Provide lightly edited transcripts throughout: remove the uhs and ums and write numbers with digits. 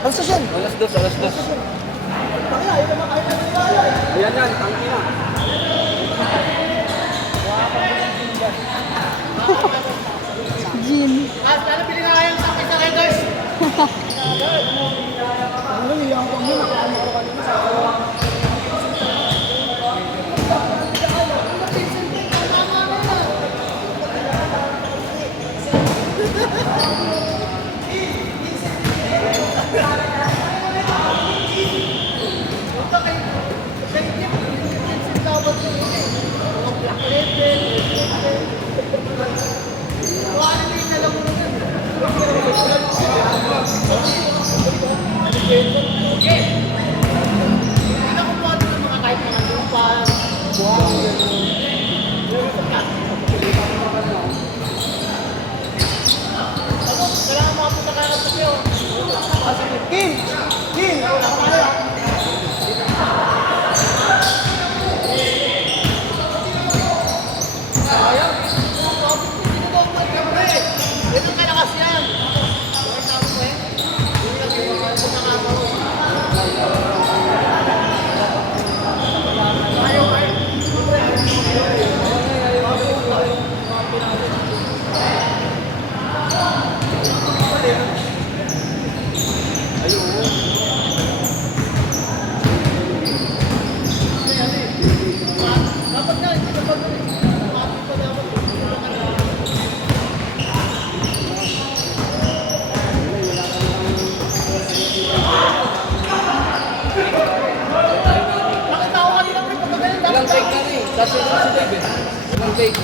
Ang sasyan. Alas dos. Ayan yan, tangki na. Gin. Ano pili na kayong sakit sa kayo guys? Ano yung kami nakaano ko kanina sa Ilang take na rin. Kasi si David. Ilang take.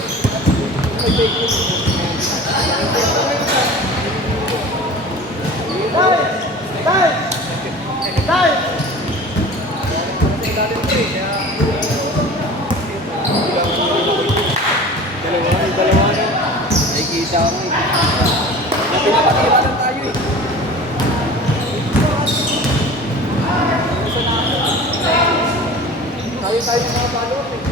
Dalawa na. Nakikita ko eh. Napinapakira lang tayo eh. Tayo ng mga follow-up eh.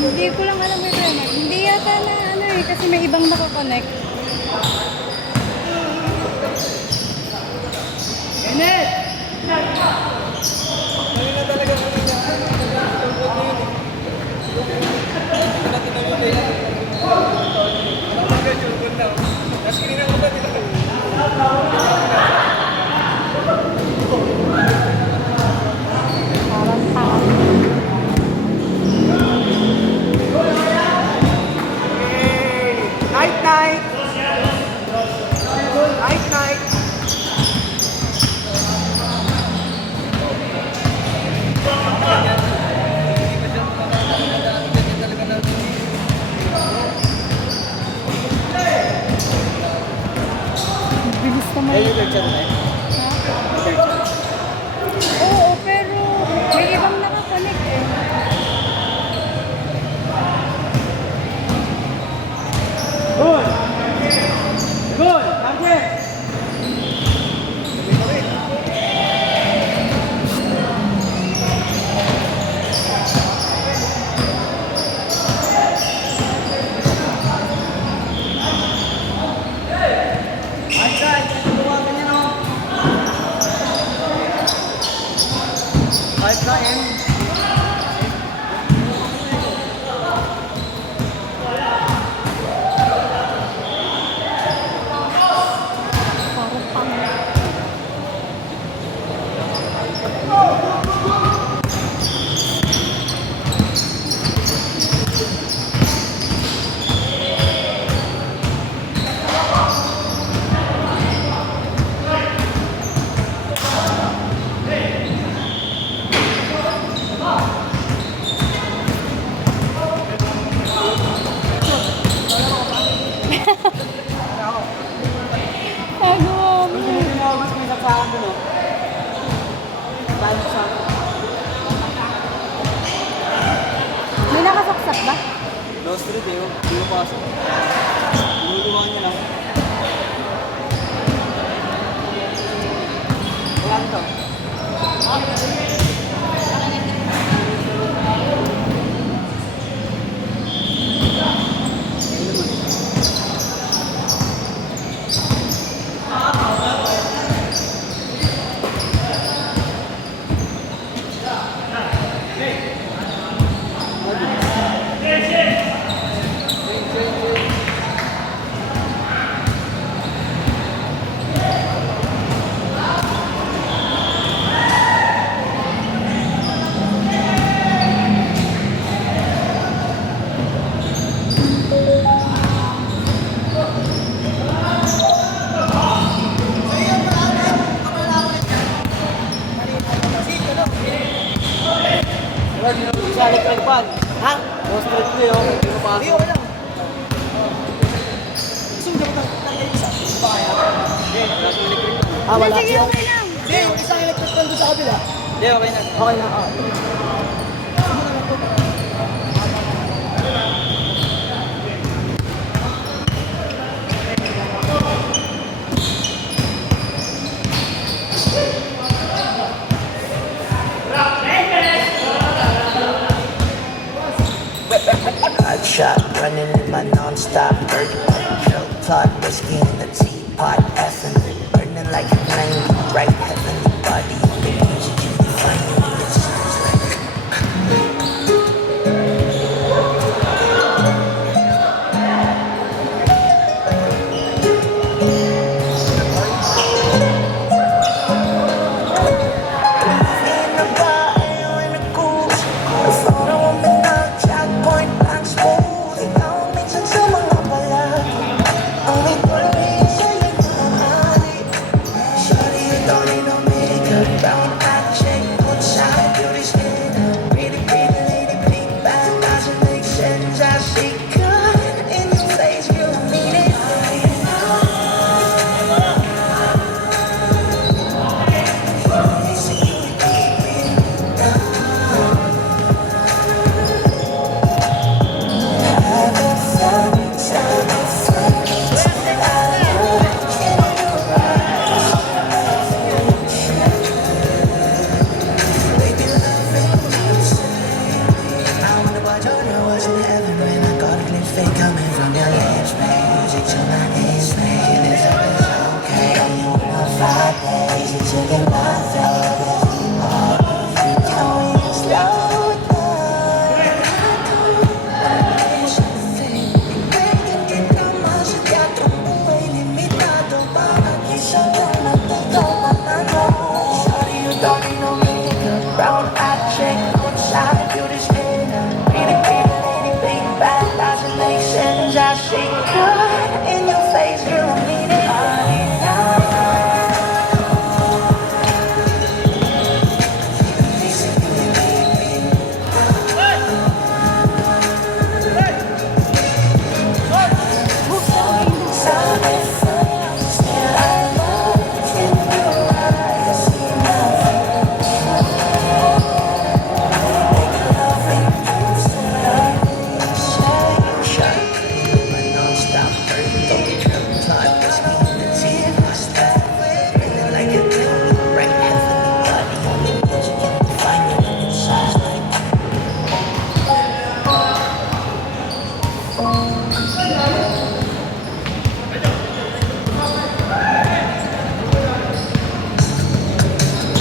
Hindi ko lang alam yung ano. Hindi yata na ano eh, kasi may ibang nakakonect. Kenneth! Kanina talaga kanina. Low street eh, hindi ko pasok. Luluwa niya lang. Wala to. Wala din ako sa electric fan. Ha? Low street ko yun, hindi ko Hindi, pasok. okay lang. Gusto mo dapat ng isa? Ba kaya? Hindi, wala sa electric fan. Ah, wala. Sige, okay lang. Hindi, yung isang electric fan doon sa kabila. Hindi, okay na. Okay na, ah. Hot shot, running in my non-stop burger. Hilltop, whiskey in the teapot, effing burning like a flame, right heavenly body. The music you find it sounds like. In the bar, in the goose, the photo of me now, checkpoint, back smooth. Ikaw minsan sa mga balat. Ang ituloy sa'yo ng hali. Shawty, you don't need no makeup. Brown eye check, good side, beauty skin. Pretty, pretty lady, big bad, doesn't make sense. I see good in your face, you mean it. I wonder what Jordan was in heaven when I got a clean fake coming from your lips, man. Music to my ears, man. It's okay. You wanna fight, days, you took my face. Tell me to slow it down. Brown eye check, good side, beauty skin. Pretty, pretty lady, big bad, doesn't make sense. I see good in your face, you mean it.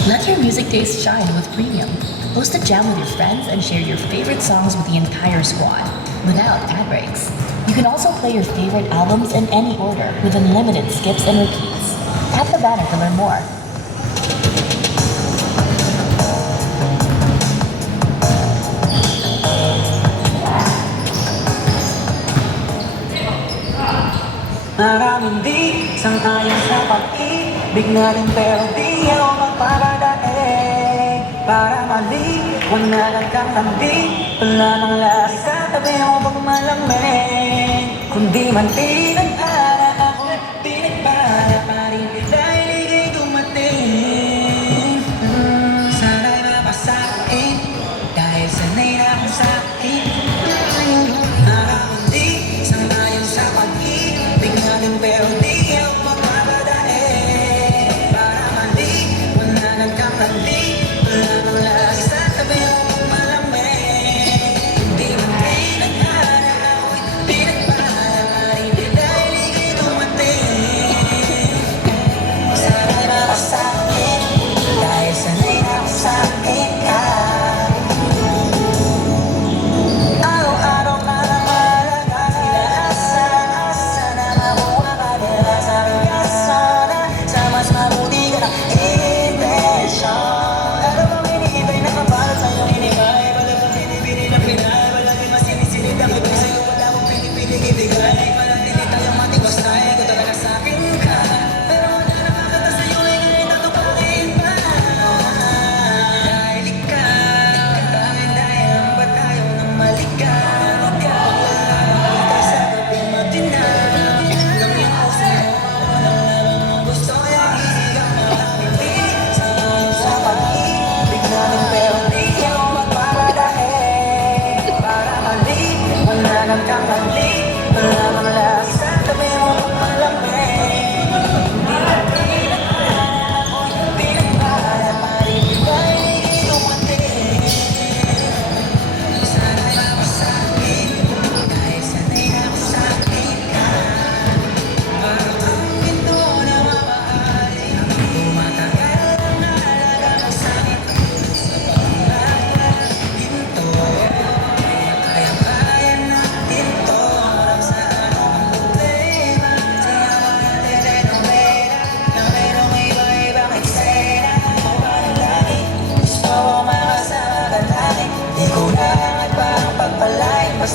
Let your music taste shine with Premium. Host a jam with your friends and share your favorite songs with the entire squad without ad breaks. You can also play your favorite albums in any order with unlimited skips and repeats. Tap the banner to learn more. Maraming di sang-ayon sa pag-ibig natin pero di ako magpapadaig. Para maliwan na lang kang tambing, wala nang laki sa tabi mo pag malamig. Kundi man tinagpara ako, pinagpara pa rin dahil ika'y dumating. Sana'y mapasain dahil sanay na akong sa'kin.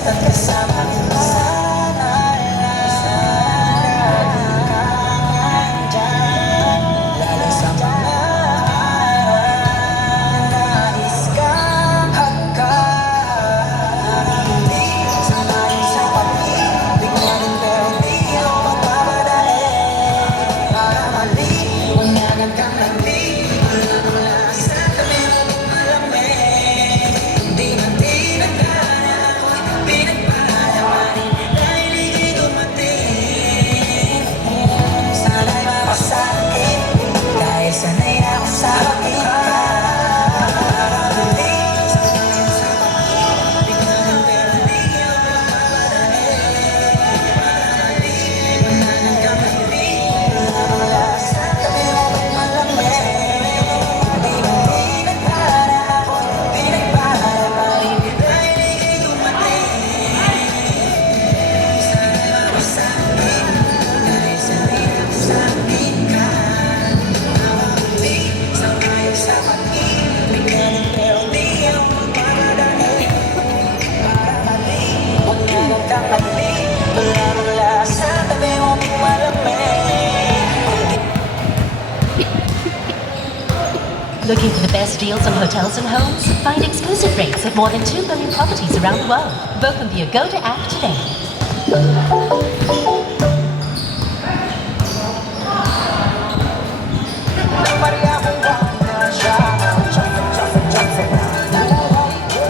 Basta't kasama kita sana'y lagi kang nandyan. Lalo sa mga nais kang hagkahuli. Samarin sa pag-ibig natin pero di ako magmamadali. Para maliwanagan kang nagli, wala sa tabi mo malamig. Hindi man di nagkana ako'y pinagpahalaman dahil hindi dumating. Sana'y mapasakin dahil sanay ako sa aking ka. Para muli samarin sa pag-ibig natin pero di ako magmamadali. Para maliwanagan kang nagli, wala sa tabi mo malamig. Hindi man di nagkana ako'y pinagpahalaman dahil hindi dumating. Sana'y mapasakin dahil sanay ako sa aking ka. Muli samayo sa pag-ibig natin pero di ako magmamadali. Para maliwanagan kang nagli, wala sa tabi mo malamig. Looking for the best deals on hotels and homes? Find exclusive rates at more than 2 million properties around the world. Book on the Agoda app today. Maria kung wala siya. Traffic na buhay ko.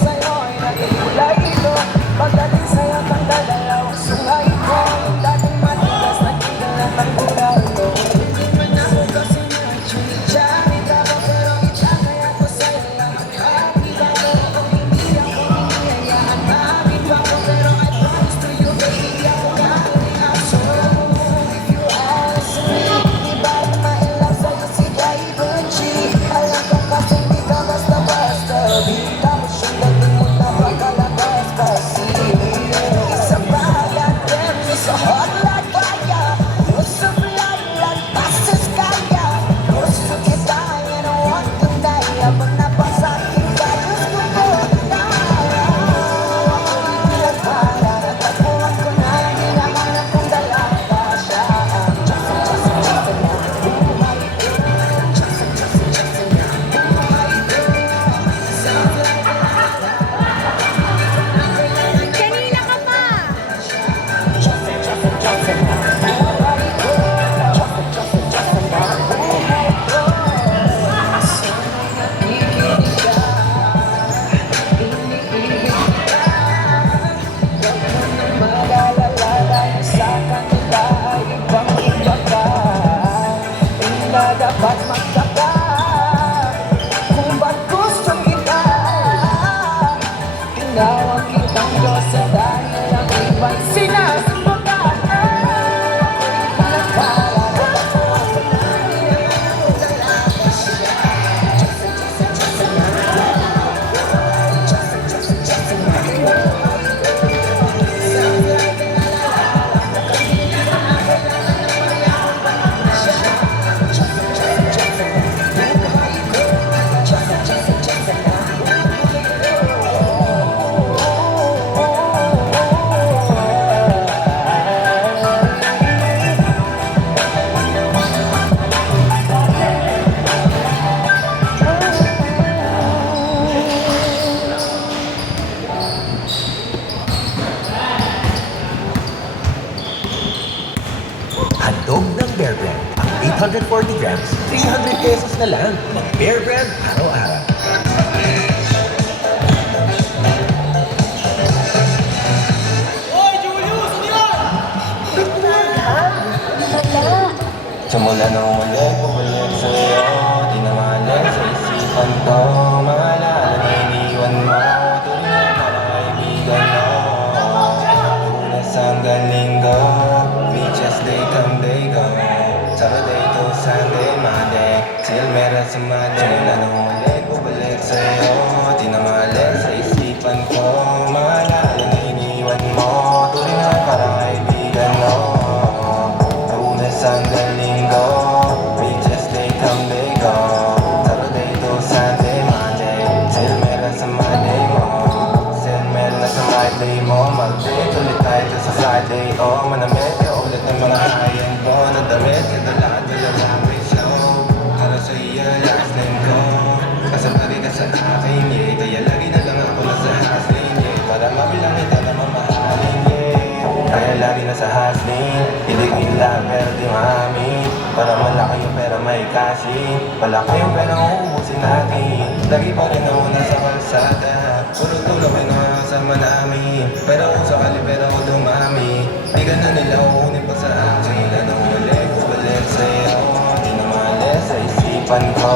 Sa'yo'y nagkulay ito. Pagdating sa'yo kang dadalawang sungay ko. Dating matigas na kigalan ng buhay ko. Hindi man ako kasi na-chuni-chani ka ba, pero itakaya ko sa'yo lang ang happy ka ko. Kung hindi ako hinihayaan, happy pa ko. Pero I promise to you, baby, ako gagawin aso. If you ask me, di ba rin mailang sa'yo si Driver G? Alam ko kasi di ka basta-basta. Bita mo siyang dating mo na pakalabas kasi isa pa goddamn, isa hot like fire. Gusto fly like fastest kaya. Gusto kita and I want to die. Habang napasakit ka, Diyos ko po na. Pinagpala, natagpuan ko na. Hinahanap kong dalaga siya. Jackson na buhay ko. Jackson na buhay ko. Kanina ka pa! Dapat magtaka kung ba't gusto kita. Tinawag kitang Diyos sa dahil ang iba'y sinasamba ka. Ako'y pinagpala, natagpuan ko na. Hinahanap kong dalaga siya. Jackson na buhay ko. Jackson na buhay ko. Sounds like la la la la. Nakahihina na kailangan na mayroon pa naman siya. Jackson na buhay ko. Jackson na Handog ng Bear Brand. Ang 840 grams, 300 pesos na lang. Mag Bear Brand araw-araw. Simula nung muli, bumalik sa'yo Di na mali sa isipan ko Maalala na iniwan mo Tuloy na mga kaibigan mo Lunes hanggang Linggo Beaches, day come, day go Saturday to Sunday, Monday Till meron sa Monday Simula nung muli, bumalik sa'yo Di na mali sa isipan ko Maalala na iniwan mo Tuloy na mga kaibigan mo Lunes hanggang Linggo Beaches, day come, day go Saturday to Sunday, Monday Till meron sa Monday mo Till meron sa Friday mo Mag-date ulit tayo sa Friday Oh, manamit ka ulit ng mga high-end ko Nadamit ito lahat na lalapit show Para sa iyo, last name ko Kasabari ka sa akin, yeah Kaya lagi na lang ako nasa hustling, yeah Para mabilang kita na mamahalin, yeah Kaya lagi nasa hustling Hindi ko yung lahat pero di maamin Para malaki yung pera may kasi Malaki yung pera uubusin natin Lagi pa rin ako nasa kalsada Puro tulong ay nakakasama namin Pero kung sakali pero ako dumami Di ka na nila uunin pa sa akin Wala nang ulit, balik sa'yo Di na mali sa isipan ko